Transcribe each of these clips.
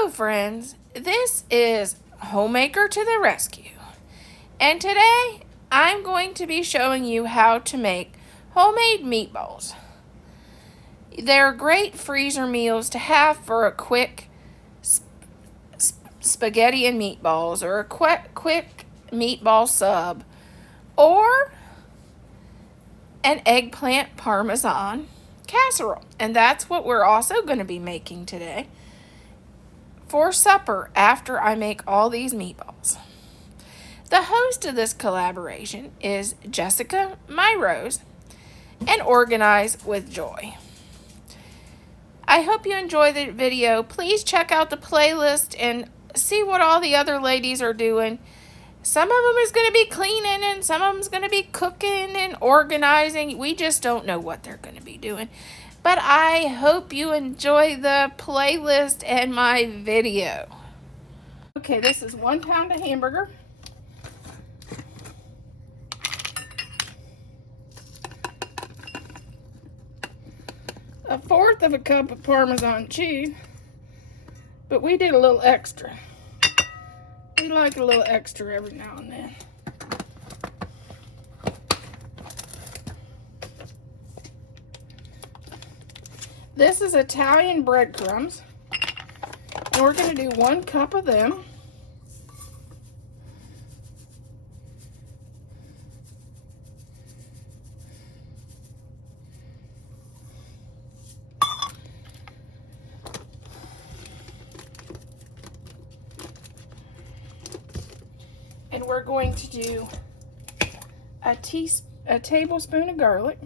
Hello friends, this is Homemaker to the Rescue, and today I'm going to be showing you how to make homemade meatballs. They're great freezer meals to have for a quick spaghetti and meatballs, or a quick meatball sub, or an eggplant parmesan casserole. And that's what we're also going to be making today for supper after I make all these meatballs. The host of this collaboration is Jessica My Rose and Organize with Joy. I hope you enjoy the video. Please check out the playlist and see what all the other ladies are doing. Some of them is going to be cleaning and some of them is going to be cooking and organizing. We just don't know what they're going to be doing. But I hope you enjoy the playlist and my video. Okay, this is 1 pound of hamburger. A 1/4 of a cup of Parmesan cheese. But we did a little extra. We like a little extra every now and then. This is Italian breadcrumbs, and we're going to do 1 cup of them. And we're going to do a tablespoon of garlic.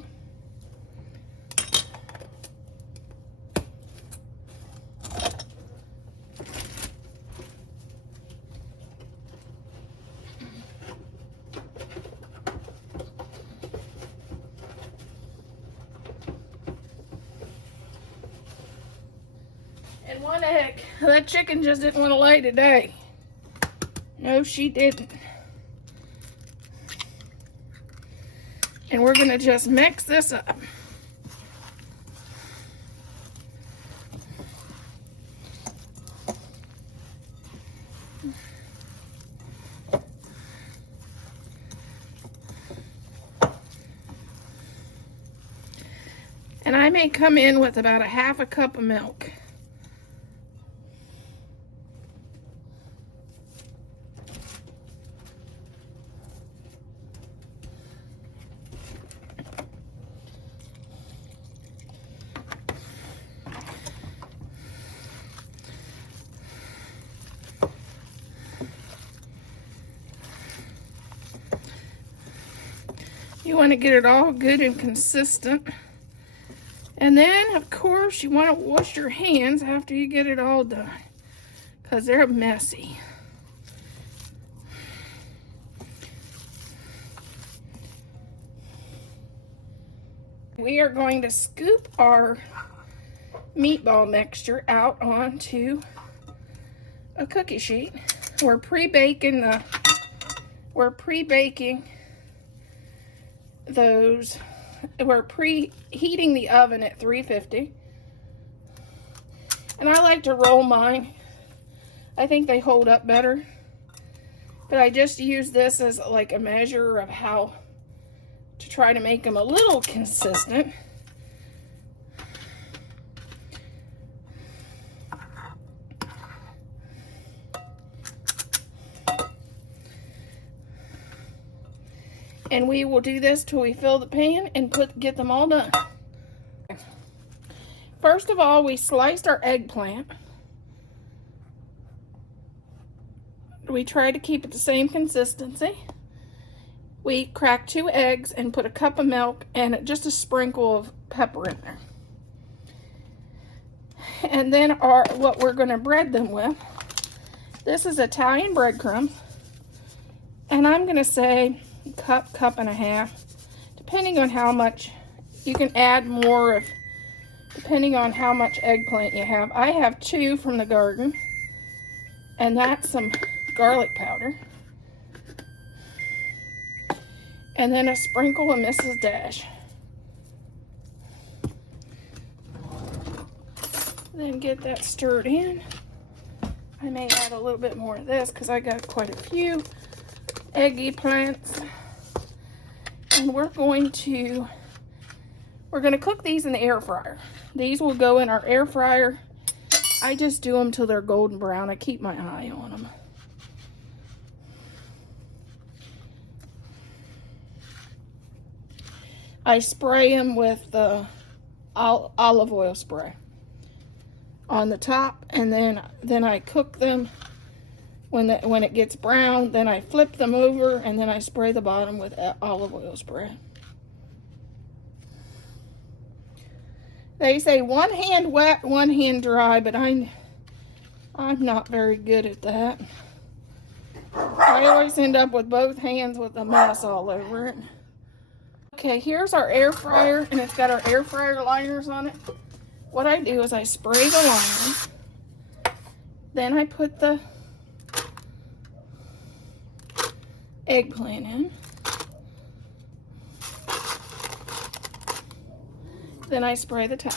And 1 egg. That chicken just didn't want to lay today. No, she didn't. And we're going to just mix this up. And I may come in with about a 1/2 cup of milk. You want to get it all good and consistent. And then, of course, you want to wash your hands after you get it all done, because they're messy. We are going to scoop our meatball mixture out onto a cookie sheet. We're pre-baking those. We're preheating the oven at 350. And I like to roll mine. I think they hold up better. But I just use this as like a measure of how to try to make them a little consistent. And we will do this till we fill the pan and get them all done. First of all, we sliced our eggplant. We try to keep it the same consistency. We cracked 2 eggs and put a cup of milk and just a sprinkle of pepper in there. And then what we're going to bread them with. This is Italian breadcrumbs. And I'm going to say cup and a half, depending on how much. You can add more depending on how much eggplant you have. I have 2 from the garden, and that's some garlic powder, and then a sprinkle of Mrs. Dash. Then get that stirred in. I may add a little bit more of this because I got quite a few eggplants. And we're going to cook these in the air fryer. These will go in our air fryer. I just do them till they're golden brown. I keep my eye on them. I spray them with the olive oil spray on the top, and then I cook them. When it gets brown, then I flip them over, and then I spray the bottom with olive oil spray. They say one hand wet, one hand dry, but I'm not very good at that. I always end up with both hands with a mess all over it. Okay, here's our air fryer, and it's got our air fryer liners on it. What I do is I spray the liners, then I put the eggplant in, then I spray the top.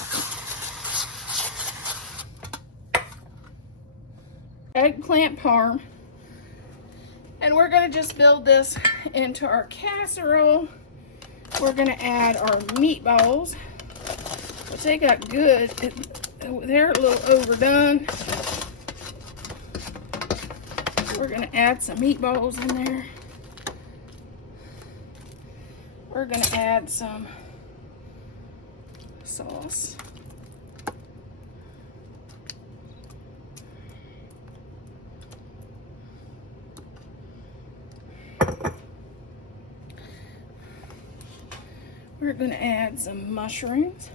Eggplant parm, and we're going to just build this into our casserole. We're going to add our meatballs, which they got good. They're a little overdone. We're going to add some meatballs in there. We're going to add some sauce. We're going to add some mushrooms.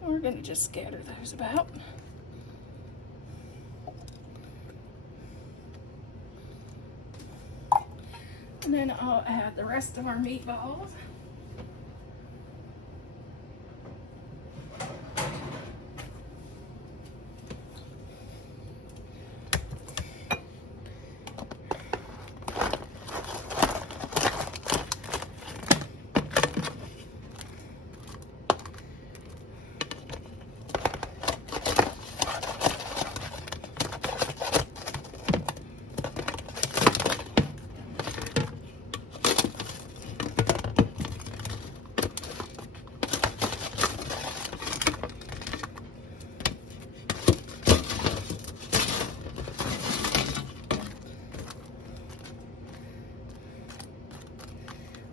We're going to just scatter those about. And then I'll add the rest of our meatballs.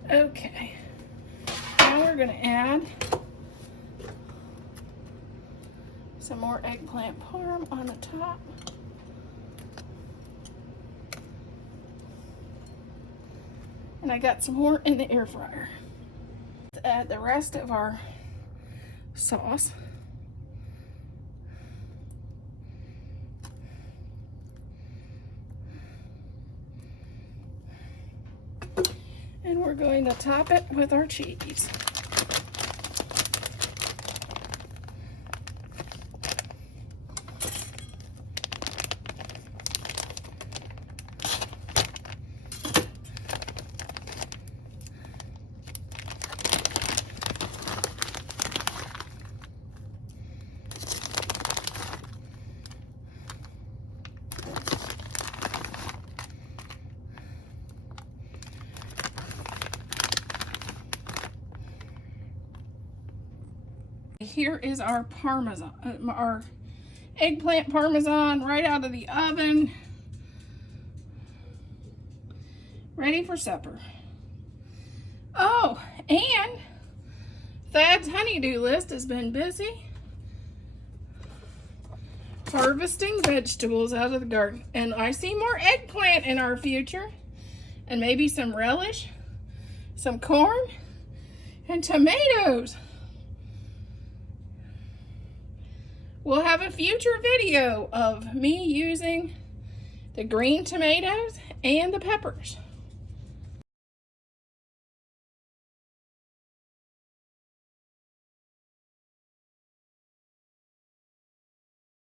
Okay, now we're going to add some more eggplant parm on the top. And I got some more in the air fryer. To add the rest of our sauce. And we're going to top it with our cheese. Here is our parmesan, our eggplant parmesan right out of the oven, ready for supper. Oh, and Thad's honeydew list has been busy harvesting vegetables out of the garden, and I see more eggplant in our future, and maybe some relish, some corn, and tomatoes. We'll have a future video of me using the green tomatoes and the peppers.